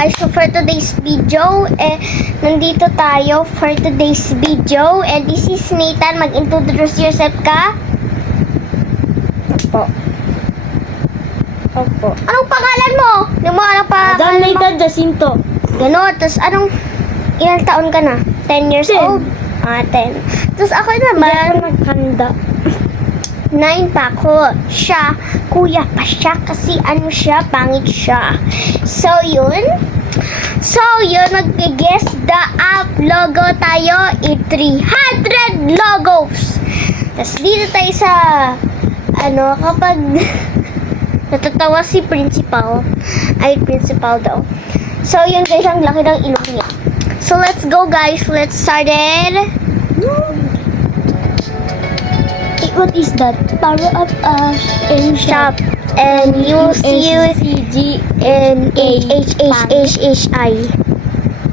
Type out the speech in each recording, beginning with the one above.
guys, so for today's video, nandito tayo for today's video. And this is Nathan. Mag-introduce yourself ka? Opo. Anong pangalan mo? Hindi mo anong pangalan John mo? Nathan Jacinto. Ganon. Tapos ilang taon ka na? 10 years 10. old? 10. Tapos ako naman, Magkanda. 9 pa ako. Siya, kuya pa siya kasi pangit siya. So, yun. Mag-guess the app logo tayo in 300 logos. Tapos dito tayo sa, kapag natatawa si principal daw. So, yun guys, ang laki ng ilong niya. So, let's go guys. Let's start it. What is that? Power of us in Shop. And you see C-G and H-H-H-H-I.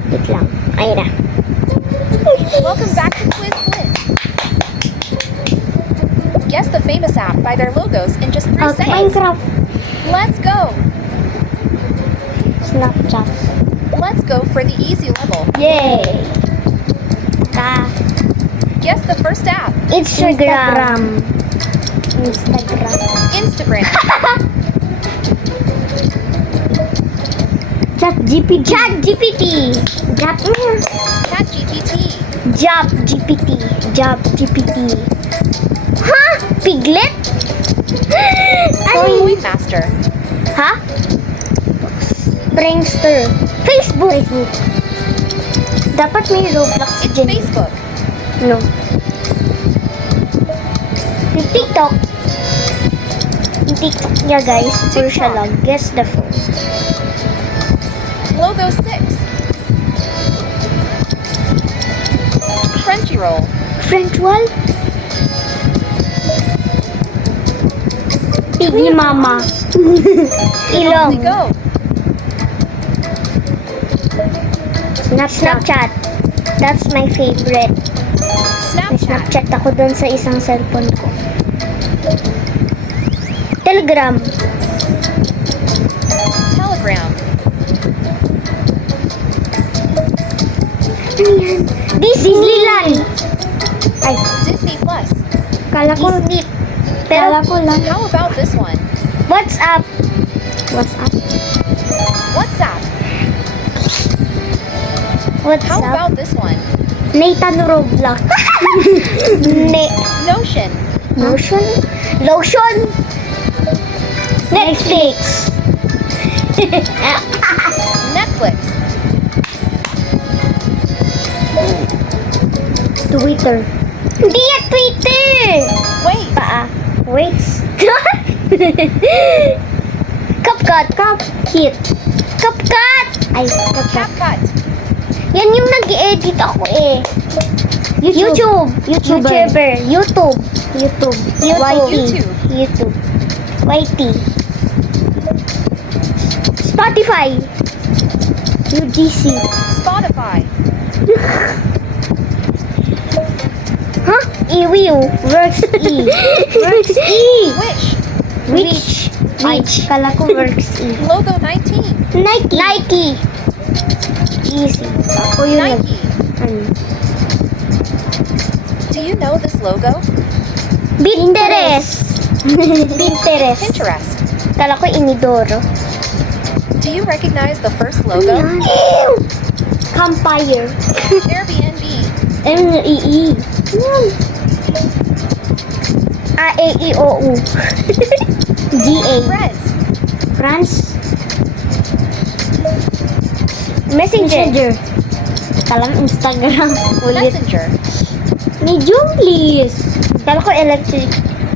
Wait lang. Ayun na. Welcome back to Quiz Quiz. Guess the famous app by their logos in just 3 Okay. seconds. Minecraft. Let's go. Snapchat. Let's go for the easy level. Yay! Guess the first app. Instagram. Instagram. ChatGPT. ChatGPT. ChatGPT. GPT. Huh? Piglet? Coin Master. Ha? Prankster. Facebook. Dapat may Roblox It's dyan. Facebook. No. Yung TikTok. Yung TikTok niya guys, puro siya lang. Guess the phone. Logo 6. Crunchyroll. French wall? Piggy Mama. Ilong. Only go. Snapchat. That's my favorite. May Snapchat. Snapchat ako dun sa isang cellphone ko. Telegram. Telegram. Ano yan? Disneyland. Ay, Disney Plus. Kala ko, Disney. kala Pero, ko lang. How about this one? WhatsApp. WhatsApp. WhatsApp. How WhatsApp. about this one? Nathan Roblox. Notion. Notion? Lotion? Netflix. Netflix. Twitter. Hindi yan Twitter. Wait. Wait. CapCut. Kit. CapCut. Ay, CapCut. CapCut. Yan yung nag-edit ako eh. YouTube. YouTuber. YouTube. YouTube. YT. YouTube. YT. Spotify. UGC. Spotify. Huh? Ewiw. Works E. Works E. Wish. Which? Kala ko Works E. Logo 19. Nike. Easy. Ako yung Nike. Do you know this logo? Pinterest. Pinterest. Pinterest. Kala ko Inidoro. Do you recognize the first logo? Ew! Campfire. Airbnb. M-E-E. A-E-I-O-U. G-A. Threads. France. Messenger. Kalang Instagram. Ulit. Messenger. Medium, please. Kala ko electric.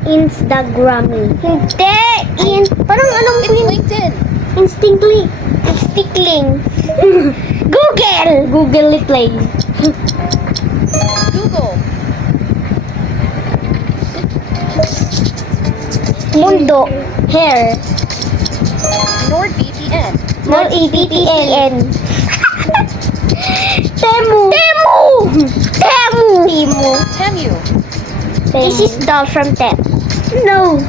Instagram. Hindi. Parang anong It's LinkedIn. Instantly. Stickling. Google. Google Play. Google. Mundo. Hair. NordVPN. NordVPN. Temu. Temu. Temu. This is doll from Tem. No.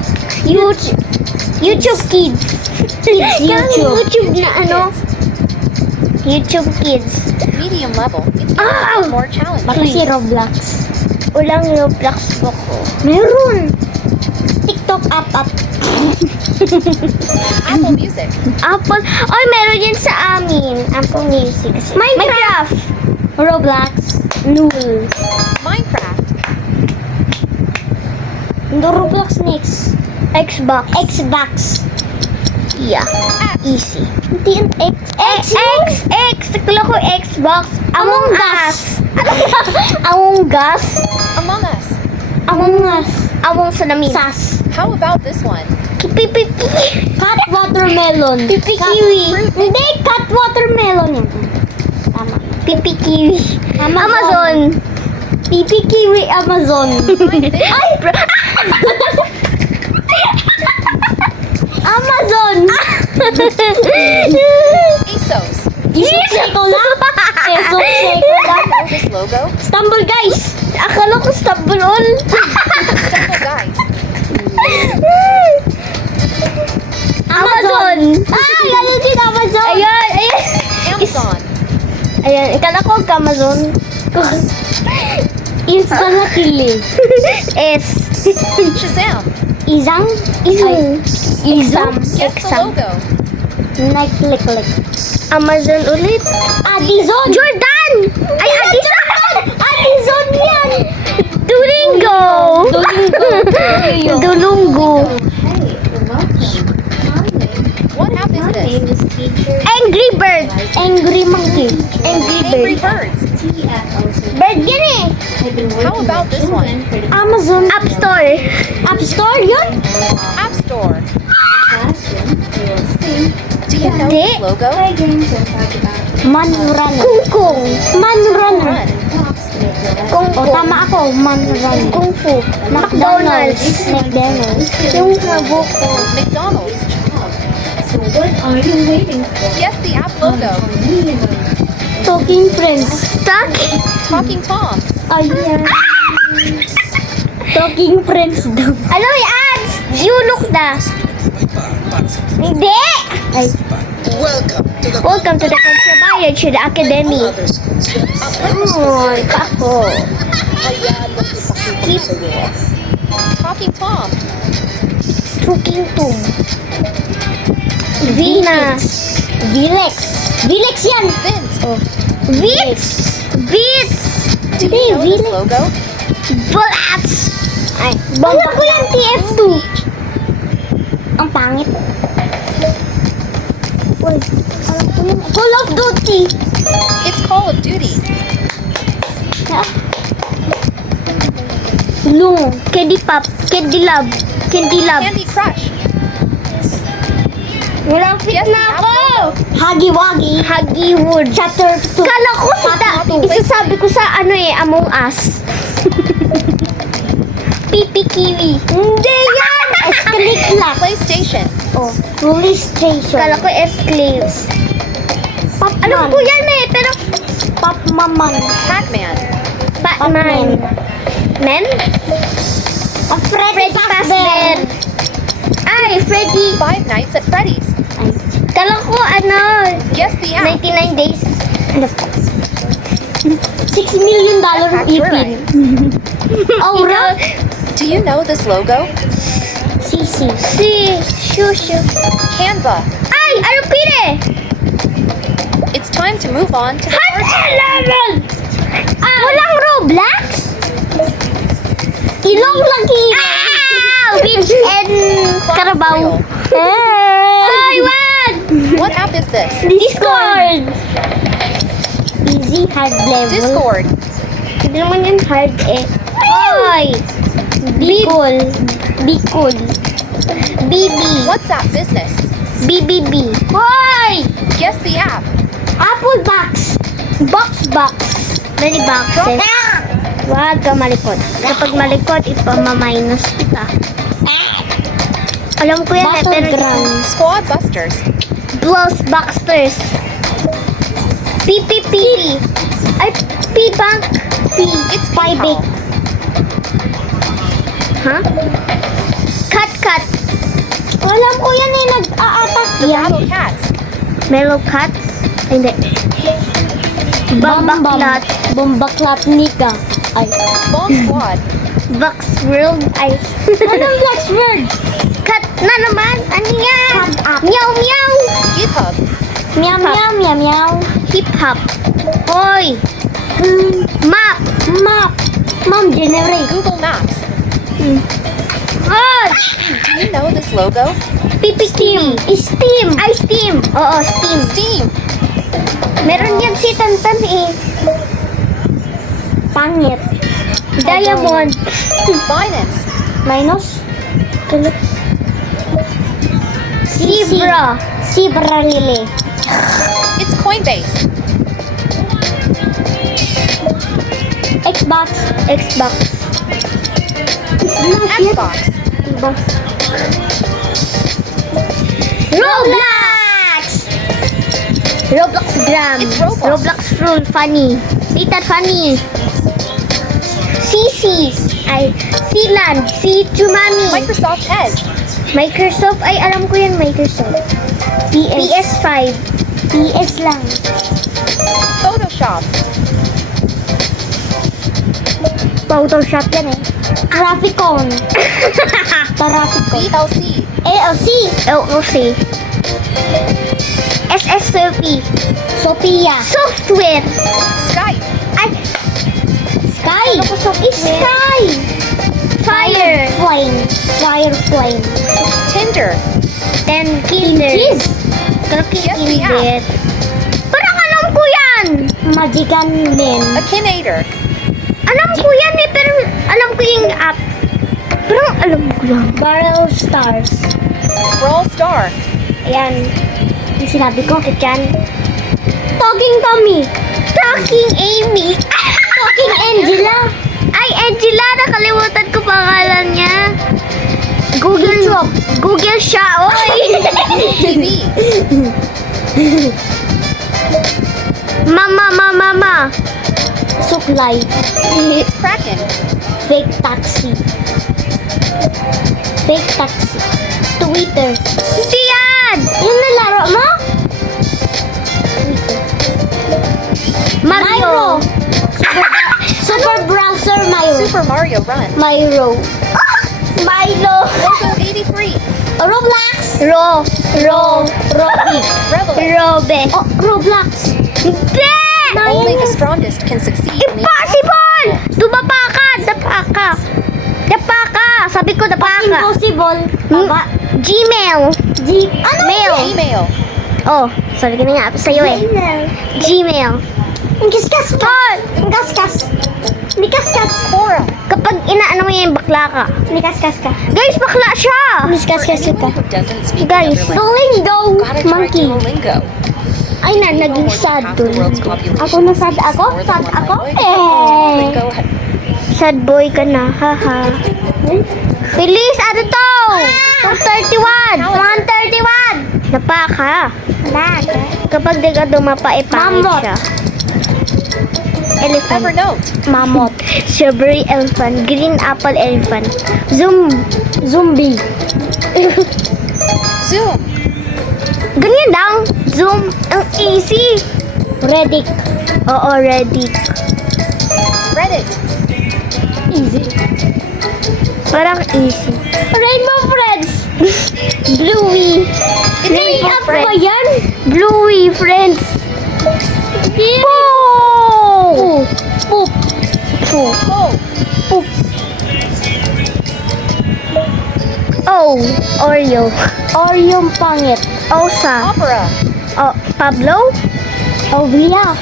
YouTube Kids. YouTube. YouTube na ano. YouTube Kids. Medium level. It Ah! gives more challenge. Baka si Roblox. Walang Roblox po ko. Meron! TikTok up. Apple Music. Apple. Ay, meron yan sa amin. Apple Music. Minecraft. Roblox. Nool. Minecraft. No Roblox next. Xbox. Xbox. Yeah. X. Easy. Hindi yung X. Takala ko Xbox. Among Us. Among Us. Among Us. Among Us. Among Salamin. Sas. How about this one? Pipi. Cat watermelon. Pipi Cat- kiwi. Hindi, cat watermelon yan. Tama. Pipi kiwi. Amazon. Pipi kiwi Amazon. Ay, bro. Amazon. ASOS. Isip seko lang. Esok seko lang. Know this logo? Stumble guys. Akala ko stumble all. Stumble Guys. Amazon. Ganun din Amazon. Ayan. Amazon. Ayan, ikala ko Amazon. Insta na kili. S. Shazam. Isang. Exam. Guess the logo. Nag-click. Amazon ulit. Addison. Jordan! Ay, Addison! Addison yan. Duolingo! Dulunggo. What app is this? Angry Bird. Angry monkey. Angry Birds. Bird yan eh. How about this one? Amazon. App Store. App Store yun. App Store. Do you know Hindi. this logo? Manrunner. Kungkung. Manrunner. Run. O, tama ako. Manrunner. Kung Fu. McDonald's. McDonald's. Yung habo ko. McDonald's. Guess the app logo. Talking Friends. Stuck. Talking Tom. Ayan. Talking Friends daw. Ano yung ads? You look na. Hindi. Ay, Welcome to the Contrabayan to the Academy. Oh, ako. Skip. Talking Tom. Talking to. Vina. Vilex. Vilex yan. Vint. Vits. Vits. Do you know this logo? Bullets. Ay, Alam ko yan, TF2. Beach. Ang pangit. Uy, alam ko yan. Call of Duty. It's Call of Duty. Lungo. Candy Pop. Candy Love. Candy Love. Candy Crush. Walang fit Yes, na ako. Huggy Wuggy. Huggy Wood. Chapter 2. Kala ko isasabi ko sa ano eh, Among Us. Pipi Kiwi. Hindi yan. Escalate lang. PlayStation. Oh, police station. Kala ko Esclaves. Popman. Alam ko yan eh, pero Popmaman. Pac-Man. Batman. Men? Freddy Freddy Fazbear. Ay, Freddy. Five Nights at Freddy's. Kala ko ano, Guess the app. 99 days. $6 million That's ipin. right. Aura. Do you know this logo? Sisi. Si Shushu. Canva. Ay, ano pire? It's time to move on to the level! Walang Roblox? Ilong lagi. Witch and Carabao. Ay, wag! What app is this? Discord! Easy hard level. Discord. Hindi naman yan hard eh. Ay! Bicol. Bicol. BB. WhatsApp Business. BBB. Hoy! Guess the app. Apple box. Box. Many boxes. Wag ka malikot. Kapag malikot, ipamaminus kita. Alam ko yan eh, pero Battleground. Squad Busters. Blockbusters. PPP. Ay, P-Bank. P. It's Payback. PayPal. Ha? Cut. Alam ko yan eh, nag-a-attack The yan. Battle Cats. Mellow Cuts. Hindi. Bambaklat. Bombaklat Nika. Ay. Bomb Squad. Box World. Ay. Anong Black Word? Cut na naman. Ano yan? Cut up. Meow, meow. GitHub. Meow, meow, meow, meow. Hip hop. Hoy. Map. Map. Mom, generate. Google Maps. Hoy. Do you know this logo? PPT. Steam. Ay, Steam. Oo, Steam. Steam. Meron yan si Tantan eh. Pangit. Diamond. Binance. Minus. Tuloy. Zebra. Zebra lily. It's Coinbase. Xbox. Xbox. Xbox. Xbox. Roblox. Roblox Gram. It's Roblox. Roblox Rule. Funny. Later funny. CC. Ay, Sealand. Si Chumami. Microsoft Edge. Microsoft. Ay, alam ko yan, Microsoft. PS5. PS lang. Photoshop. Photoshop yan eh. Graphicon. Graphicon. VLC. ALC. LOC. SSOP. Sophia. Software. Skype. Ay, Sky. ano ko software? Sky. Fire. Flame. Fire flame. Tinder. Then Kinder. Kiss. Cookie Yes, Kinder. Parang alam ko yan. Magican men. Akinator. Alam ko yan eh, pero alam ko yung app. Pero alam ko yan. Barrel stars. Brawl Star. Ayan. Yung sinabi ko, kityan. Talking Tommy. Talking Amy. Talking Angela. Ay, Angela, nakalimutan ko pangalan niya. Google. Google siya, oy. TV. Mama. Supply. It's Kraken. Fake taxi. Fake taxi. Twitter. Hindi yan. Yung nalaro mo? Mario. Super browser Myro. Super Mario Run. Myro. Milo. Logo 83. Roblox. Robbie. Reveler. Robe. Oh, Roblox. Hindi. Only the strongest can succeed in the Impossible! Dumapa ka! Dapa ka! Sabi ko dapa ka. Impossible. Tama. Gmail. Ano Mail. email. Oh, sabi ko na nga sa'yo eh. Gmail. Ang kaskas ka. Ang kaskas. Ni kaskas. Quora. Kapag inaano mo yung bakla ka. Ni kaskas ka. Guys, bakla siya! Ni kaskas ka. Anyone who doesn't speak Guys, another language, Duolingo. gotta try Monkey. Duolingo. Ay na, naging sad Half the world's doon. population Ako na sad ako? speaks more Sad than one ako? language. Eh. Duolingo has Sad boy ka na, haha. Bilis, ano to? 131! 131! Dapa ka. Kapag di ka dumapa, ipangit Mamot. siya. Elephant. Evernote. Mamot. Strawberry elephant. Green apple elephant. Zombie. Zoom. Ganyan lang. Zoom. Ang easy. Reddit. Oo, Reddit. Reddit. Easy. Parang easy. Rainbow Friends. Bluey. Rainbow app Friends. ba yan? Bluey Friends. Poop! Poop. Poop. Oh. Oh, Oreo. Oreo pangit. Osa. Opera. Oh, Pablo? Ovia.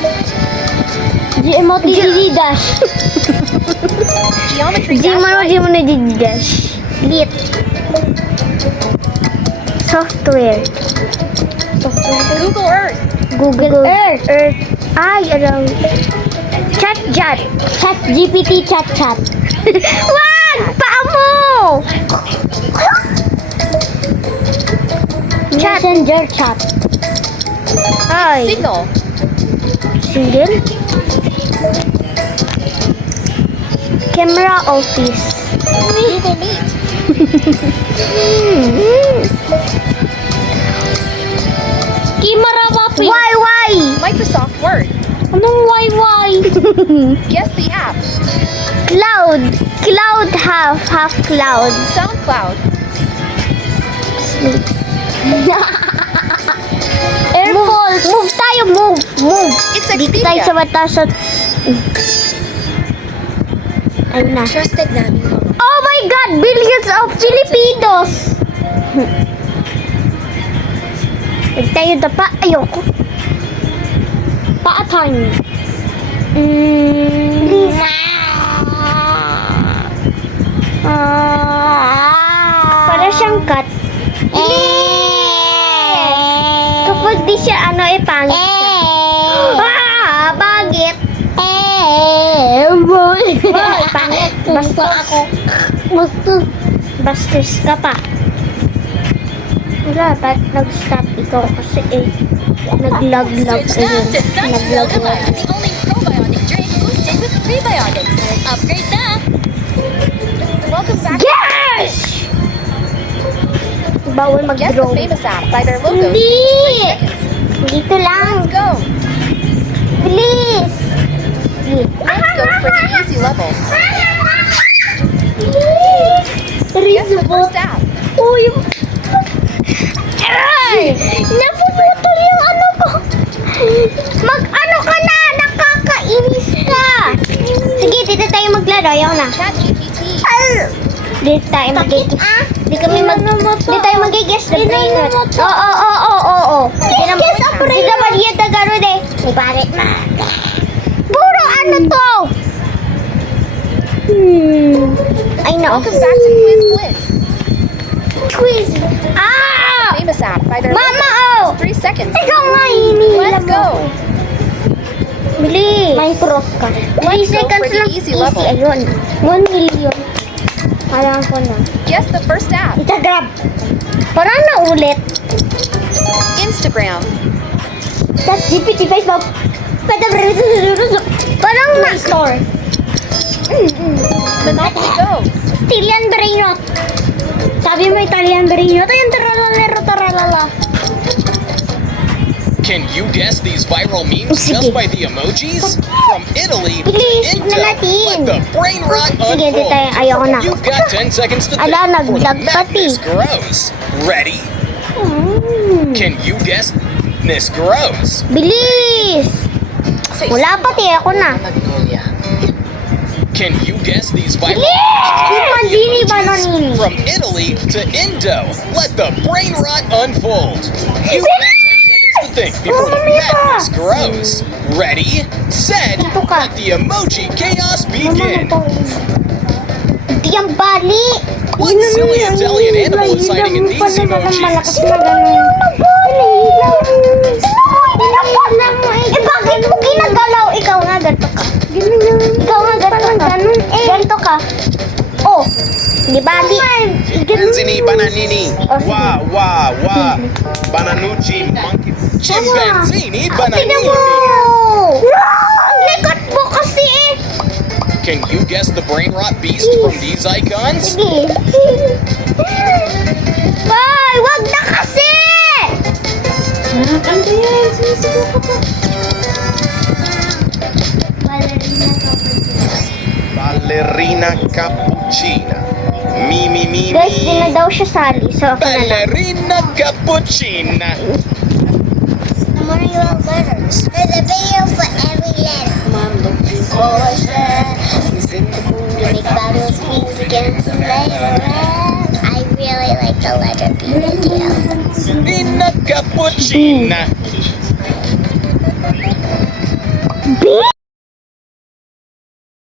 GMOTD dash. Geometry. Di mo na dididash. Lit. Software. Google Earth. Google Earth. Ay, alam. Chat. Chat GPT chat. Wag! Paa mo! Chat. Messenger chat. Ay. Signal. Single. Camera office. Google Meet. Kimara Why? Microsoft Word. Anong why? Guess the app. Cloud. Cloud half cloud. SoundCloud. Airport. Move tayo, move. It's Dito tayo sa Expedia. batas at... Ayun na. Trusted namin mga. Oh my God! Billions of Filipinos! Huwag tayo dapa. Ayoko. Paatan. Please. Para siyang cat. Kapag di siya pangit siya. Pangit. Hoy, pangit. Basta ako. Bastos ka pa. Wala, ba't nag-stop ikaw? Kasi nag-lag-lag. Switch now to Dutch Nag-lag-lag. Velvet, the only probiotic drink boosted with prebiotics. Upgrade na. Welcome back. Yes! Bawal Guess the mag-draw. famous app by their logo. Hindi! Dito lang. Let's go. Please! Let's go for the easy level. Guess the Rizbo. first app. Uy! Ay! Napuputol yung ano ko. Mag-ano ka na! Nakakainis ka! Sige, dito tayo maglaro. Ayaw na. ChatGPT. Dito tayo mag-guess. Dito tayo mag-guess the brain rot. Oo. Guess the brain rot. Dito ba diyan tagaro de? Ibarit na. Puro ano to? I know. Welcome back to Quiz Blitz. Quiz. Ah! Famous app by their Mama, logo. oh! 3 seconds. Ikaw nga hinihila Let's mo. go. Bilis. Minecraft ka. 3 Let's go seconds for the lang. easy level. Ayun. 1 million. Alam ko na. Guess the first app. Instagram. Parang naulit. Instagram. Chat GPT, Facebook. Parang na. Store. Monopoly Go. Still yan, brain rot. Sabi mo Italian brain rot. Ayun, taralala. Can you guess these viral memes Sige. just by the emojis? From Italy to Bilis Indo, na natin. let the brain rot Sige, di tayo. unfold. Ayoko na. You've got 10 seconds to think Ala, before the nagdag pati. madness grows. Ready? Can you guess this grows? Bilis. Wala pati. Ako na. Can you guess these viral Bilis! Manzini ba emojis? nun? From Italy to Indo, let the brain rot unfold. You've got 10 seconds to think before the madness grows. Ready, set, Dito ka. let the emoji chaos begin. Di ang bali. What silly Italian animal is hiding in these emojis? na ganun. Bakit mo ginagalaw? Ikaw nga, ganito ka. Ikaw nga, ganun. Ganito ka. Oh, di bali. Anzini, bananini, Oh, sige. wa, bananucci, monkey. Chimpanzini Tingnan bananini. mo! Ang likat mo kasi eh. Can you guess the brain rot beast from these icons? Sige. Ay, wag na kasi! Ano yan? Sinisigaw ka pa. Ballerina cappuccina. Mi. Guys, di na daw siya sali. So, ako na lang. Ballerina cappuccina. What are your letters? There's a video for every letter. Mom looking for a shirt. He's in the mood to make battles speak against the letter F. I really like the letter B video. Ballerina cappuccina.